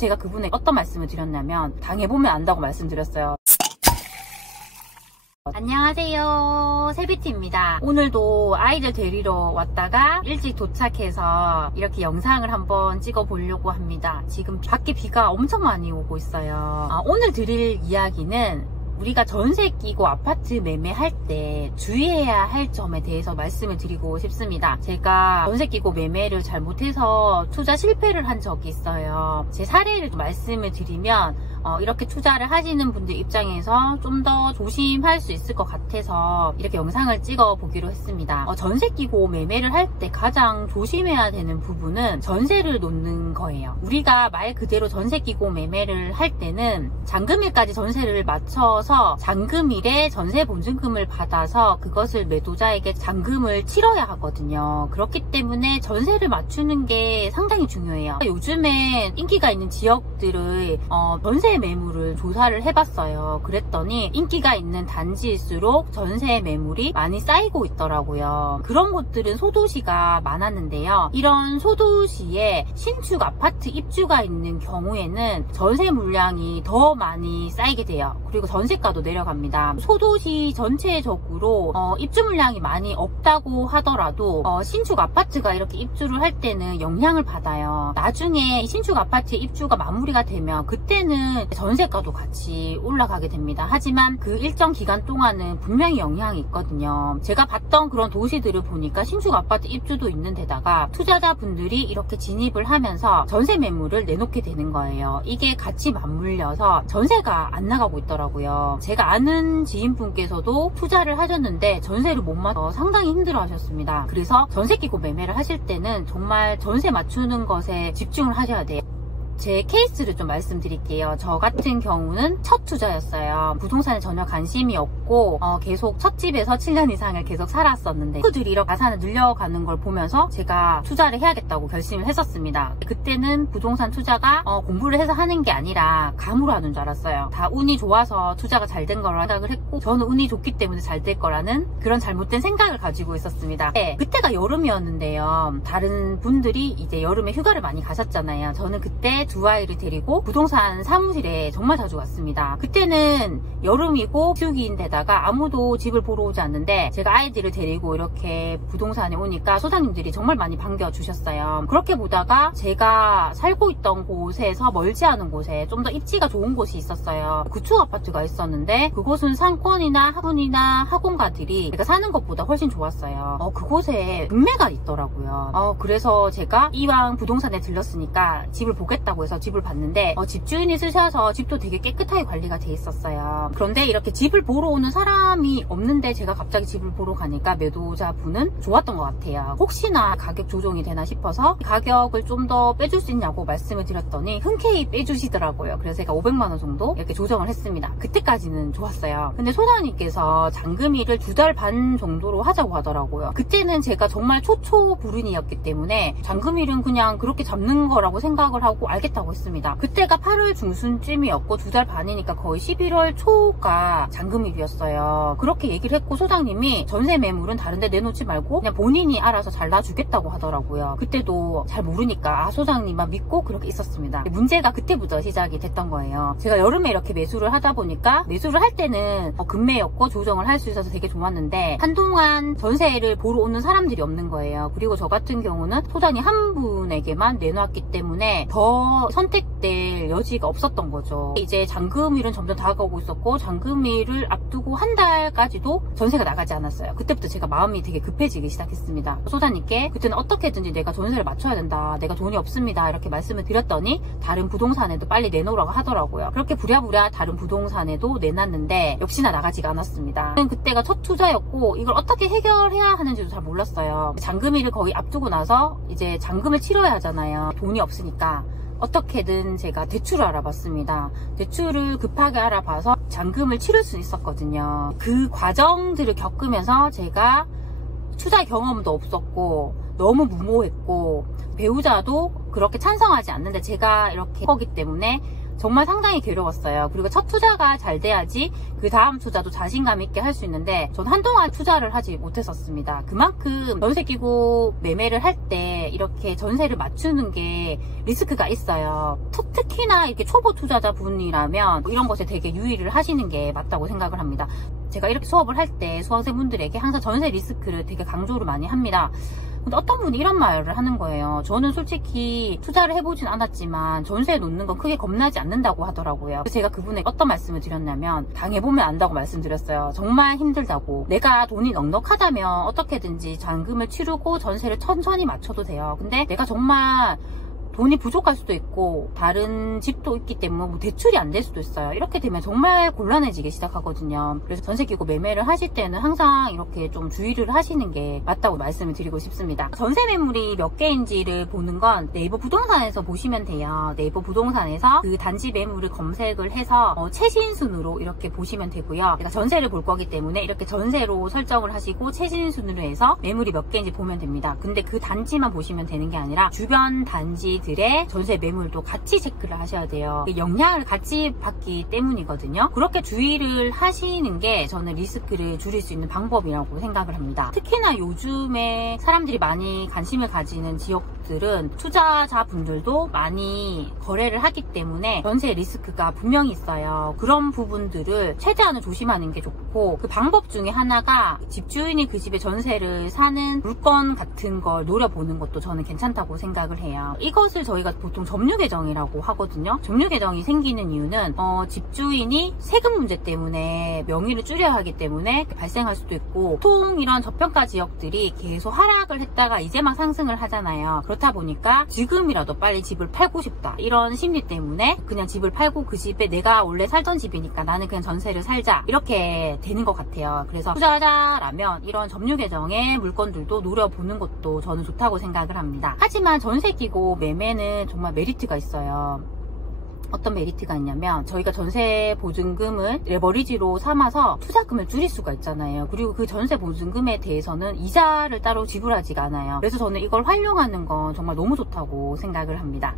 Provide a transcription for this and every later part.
제가 그분에게 어떤 말씀을 드렸냐면 당해보면 안다고 말씀드렸어요. 안녕하세요, 세비티입니다. 오늘도 아이들 데리러 왔다가 일찍 도착해서 이렇게 영상을 한번 찍어 보려고 합니다. 지금 밖에 비가 엄청 많이 오고 있어요. 오늘 드릴 이야기는 우리가 전세 끼고 아파트 매매할 때 주의해야 할 점에 대해서 말씀을 드리고 싶습니다. 제가 전세 끼고 매매를 잘못해서 투자 실패를 한 적이 있어요. 제 사례를 말씀을 드리면 이렇게 투자를 하시는 분들 입장에서 좀 더 조심할 수 있을 것 같아서 이렇게 영상을 찍어 보기로 했습니다. 전세 끼고 매매를 할 때 가장 조심해야 되는 부분은 전세를 놓는 거예요. 우리가 말 그대로 전세 끼고 매매를 할 때는 잔금일까지 전세를 맞춰서 잔금일에 전세 보증금을 받아서 그것을 매도자에게 잔금을 치러야 하거든요. 그렇기 때문에 전세를 맞추는 게 상당히 중요해요. 요즘에 인기가 있는 지역들의 전세 매물을 조사를 해봤어요. 그랬더니 인기가 있는 단지일수록 전세 매물이 많이 쌓이고 있더라고요. 그런 곳들은 소도시가 많았는데요. 이런 소도시에 신축 아파트 입주가 있는 경우에는 전세 물량이 더 많이 쌓이게 돼요. 그리고 전세가도 내려갑니다. 소도시 전체적으로 입주 물량이 많이 없다고 하더라도 신축 아파트가 이렇게 입주를 할 때는 영향을 받아요. 나중에 신축 아파트 입주가 마무리가 되면 그때는 전세가도 같이 올라가게 됩니다. 하지만 그 일정 기간 동안은 분명히 영향이 있거든요. 제가 봤던 그런 도시들을 보니까 신축 아파트 입주도 있는 데다가 투자자분들이 이렇게 진입을 하면서 전세 매물을 내놓게 되는 거예요. 이게 같이 맞물려서 전세가 안 나가고 있더라고요. 제가 아는 지인분께서도 투자를 하셨는데 전세를 못 맞춰서 상당히 힘들어 하셨습니다. 그래서 전세 끼고 매매를 하실 때는 정말 전세 맞추는 것에 집중을 하셔야 돼요. 제 케이스를 좀 말씀드릴게요. 저 같은 경우는 첫 투자였어요. 부동산에 전혀 관심이 없고 계속 첫 집에서 7년 이상을 계속 살았었는데 친구들이 이렇게 자산을 늘려가는 걸 보면서 제가 투자를 해야겠다고 결심을 했었습니다. 그때는 부동산 투자가 공부를 해서 하는 게 아니라 감으로 하는 줄 알았어요. 다 운이 좋아서 투자가 잘 된 거라 생각을 했고 저는 운이 좋기 때문에 잘 될 거라는 그런 잘못된 생각을 가지고 있었습니다. 네, 그때가 여름이었는데요. 다른 분들이 이제 여름에 휴가를 많이 가셨잖아요. 저는 그때 두 아이를 데리고 부동산 사무실에 정말 자주 갔습니다. 그때는 여름이고 휴기인데다가 아무도 집을 보러 오지 않는데 제가 아이들을 데리고 이렇게 부동산에 오니까 소장님들이 정말 많이 반겨주셨어요. 그렇게 보다가 제가 살고 있던 곳에서 멀지 않은 곳에 좀 더 입지가 좋은 곳이 있었어요. 구축 아파트가 있었는데 그곳은 상권이나 학원이나 학원가들이 제가 사는 것보다 훨씬 좋았어요. 그곳에 금매가 있더라고요. 그래서 제가 이왕 부동산에 들렀으니까 집을 보겠다고 해서 집을 봤는데 집주인이 쓰셔서 집도 되게 깨끗하게 관리가 돼 있었어요. 그런데 이렇게 집을 보러 오는 사람이 없는데 제가 갑자기 집을 보러 가니까 매도자분은 좋았던 것 같아요. 혹시나 가격 조정이 되나 싶어서 가격을 좀 더 빼줄 수 있냐고 말씀을 드렸더니 흔쾌히 빼주시더라고요. 그래서 제가 500만 원 정도 이렇게 조정을 했습니다. 그때까지는 좋았어요. 근데 소장님께서 잔금일을 2달 반 정도로 하자고 하더라고요. 그때는 제가 정말 초초불운이었기 때문에 잔금일은 그냥 그렇게 잡는 거라고 생각을 하고 알겠다고 했습니다. 그때가 8월 중순쯤이었고 2달 반이니까 거의 11월 초가 잔금일이었어요. 그렇게 얘기를 했고 소장님이 전세 매물은 다른 데 내놓지 말고 그냥 본인이 알아서 잘 놔주겠다고 하더라고요. 그때도 잘 모르니까 소장님만 믿고 그렇게 있었습니다. 문제가 그때부터 시작이 됐던 거예요. 제가 여름에 이렇게 매수를 하다 보니까 매수를 할 때는 금매였고 조정을 할 수 있어서 되게 좋았는데 한동안 전세를 보러 오는 사람들이 없는 거예요. 그리고 저 같은 경우는 소장님 한 분에게만 내놨기 때문에 더 선택될 여지가 없었던 거죠. 이제 잔금일은 점점 다가오고 있었고 잔금일을 앞두고 한 달까지도 전세가 나가지 않았어요. 그때부터 제가 마음이 되게 급해지기 시작했습니다. 소장님께 그때는 어떻게든지 내가 전세를 맞춰야 된다. 내가 돈이 없습니다. 이렇게 말씀을 드렸더니 다른 부동산에도 빨리 내놓으라고 하더라고요. 그렇게 부랴부랴 다른 부동산에도 내놨는데 역시나 나가지가 않았습니다. 그때가 첫 투자였고 이걸 어떻게 해결해야 하는지도 잘 몰랐어요. 잔금일을 거의 앞두고 나서 이제 잔금을 치러야 하잖아요. 돈이 없으니까 어떻게든 제가 대출을 알아봤습니다. 대출을 급하게 알아봐서 잔금을 치를 수 있었거든요. 그 과정들을 겪으면서 제가 투자 경험도 없었고 너무 무모했고 배우자도 그렇게 찬성하지 않는데 제가 이렇게 거기 때문에 정말 상당히 괴로웠어요. 그리고 첫 투자가 잘 돼야지 그 다음 투자도 자신감 있게 할 수 있는데 전 한동안 투자를 하지 못했었습니다. 그만큼 전세 끼고 매매를 할 때 이렇게 전세를 맞추는 게 리스크가 있어요. 특히나 이렇게 초보 투자자분이라면 이런 것에 되게 유의를 하시는 게 맞다고 생각을 합니다. 제가 이렇게 수업을 할 때 수강생분들에게 항상 전세 리스크를 되게 강조를 많이 합니다. 근데 어떤 분이 이런 말을 하는 거예요. 저는 솔직히 투자를 해보진 않았지만 전세에 놓는 건 크게 겁나지 않는다고 하더라고요. 그래서 제가 그분에게 어떤 말씀을 드렸냐면 당해보면 안다고 말씀드렸어요. 정말 힘들다고. 내가 돈이 넉넉하다면 어떻게든지 잔금을 치르고 전세를 천천히 맞춰도 돼요. 근데 내가 정말 돈이 부족할 수도 있고 다른 집도 있기 때문에 뭐 대출이 안 될 수도 있어요. 이렇게 되면 정말 곤란해지기 시작하거든요. 그래서 전세 끼고 매매를 하실 때는 항상 이렇게 좀 주의를 하시는 게 맞다고 말씀을 드리고 싶습니다. 전세 매물이 몇 개인지를 보는 건 네이버 부동산에서 보시면 돼요. 네이버 부동산에서 그 단지 매물을 검색을 해서 최신순으로 이렇게 보시면 되고요. 제가 전세를 볼 거기 때문에 이렇게 전세로 설정을 하시고 최신순으로 해서 매물이 몇 개인지 보면 됩니다. 근데 그 단지만 보시면 되는 게 아니라 주변 단지들의 전세 매물도 같이 체크를 하셔야 돼요. 영향을 같이 받기 때문이거든요. 그렇게 주의를 하시는 게 저는 리스크를 줄일 수 있는 방법이라고 생각을 합니다. 특히나 요즘에 사람들이 많이 관심을 가지는 지역들은 투자자분들도 많이 거래를 하기 때문에 전세 리스크가 분명히 있어요. 그런 부분들을 최대한은 조심하는 게 좋고, 그 방법 중에 하나가 집주인이 그 집에 전세를 사는 물건 같은 걸 노려보는 것도 저는 괜찮다고 생각을 해요. 이것을 저희가 보통 점유계정이라고 하거든요. 점유계정이 생기는 이유는 집주인이 세금 문제 때문에 명의를 줄여야 하기 때문에 발생할 수도 있고, 보통 이런 저평가 지역들이 계속 하락을 했다가 이제 막 상승을 하잖아요. 그렇다 보니까 지금이라도 빨리 집을 팔고 싶다, 이런 심리 때문에 그냥 집을 팔고 그 집에 내가 원래 살던 집이니까 나는 그냥 전세를 살자, 이렇게 되는 것 같아요. 그래서 투자자라면 이런 점유계정의 물건들도 노려보는 것도 저는 좋다고 생각을 합니다. 하지만 전세 끼고 매매는 정말 메리트가 있어요. 어떤 메리트가 있냐면, 저희가 전세 보증금을 레버리지로 삼아서 투자금을 줄일 수가 있잖아요. 그리고 그 전세 보증금에 대해서는 이자를 따로 지불하지가 않아요. 그래서 저는 이걸 활용하는 건 정말 너무 좋다고 생각을 합니다.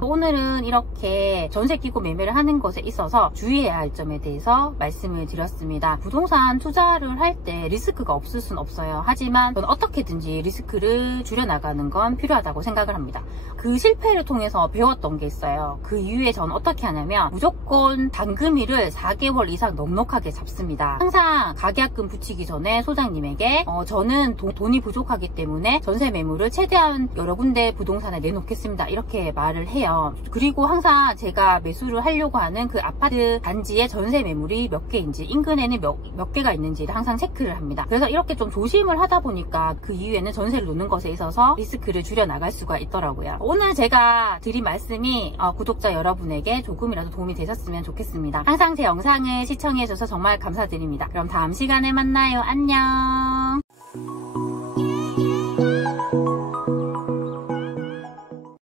오늘은 이렇게 전세 끼고 매매를 하는 것에 있어서 주의해야 할 점에 대해서 말씀을 드렸습니다. 부동산 투자를 할 때 리스크가 없을 순 없어요. 하지만 저는 어떻게든지 리스크를 줄여나가는 건 필요하다고 생각을 합니다. 그 실패를 통해서 배웠던 게 있어요. 그 이후에 저는 어떻게 하냐면 무조건 잔금일을 4개월 이상 넉넉하게 잡습니다. 항상 가계약금 붙이기 전에 소장님에게 저는 돈이 부족하기 때문에 전세 매물을 최대한 여러 군데 부동산에 내놓겠습니다, 이렇게 말을 해요. 그리고 항상 제가 매수를 하려고 하는 그 아파트 단지의 전세 매물이 몇 개인지, 인근에는 몇 개가 있는지를 항상 체크를 합니다. 그래서 이렇게 좀 조심을 하다 보니까 그 이후에는 전세를 놓는 것에 있어서 리스크를 줄여 나갈 수가 있더라고요. 오늘 제가 드린 말씀이 구독자 여러분에게 조금이라도 도움이 되셨으면 좋겠습니다. 항상 제 영상을 시청해 주셔서 정말 감사드립니다. 그럼 다음 시간에 만나요. 안녕.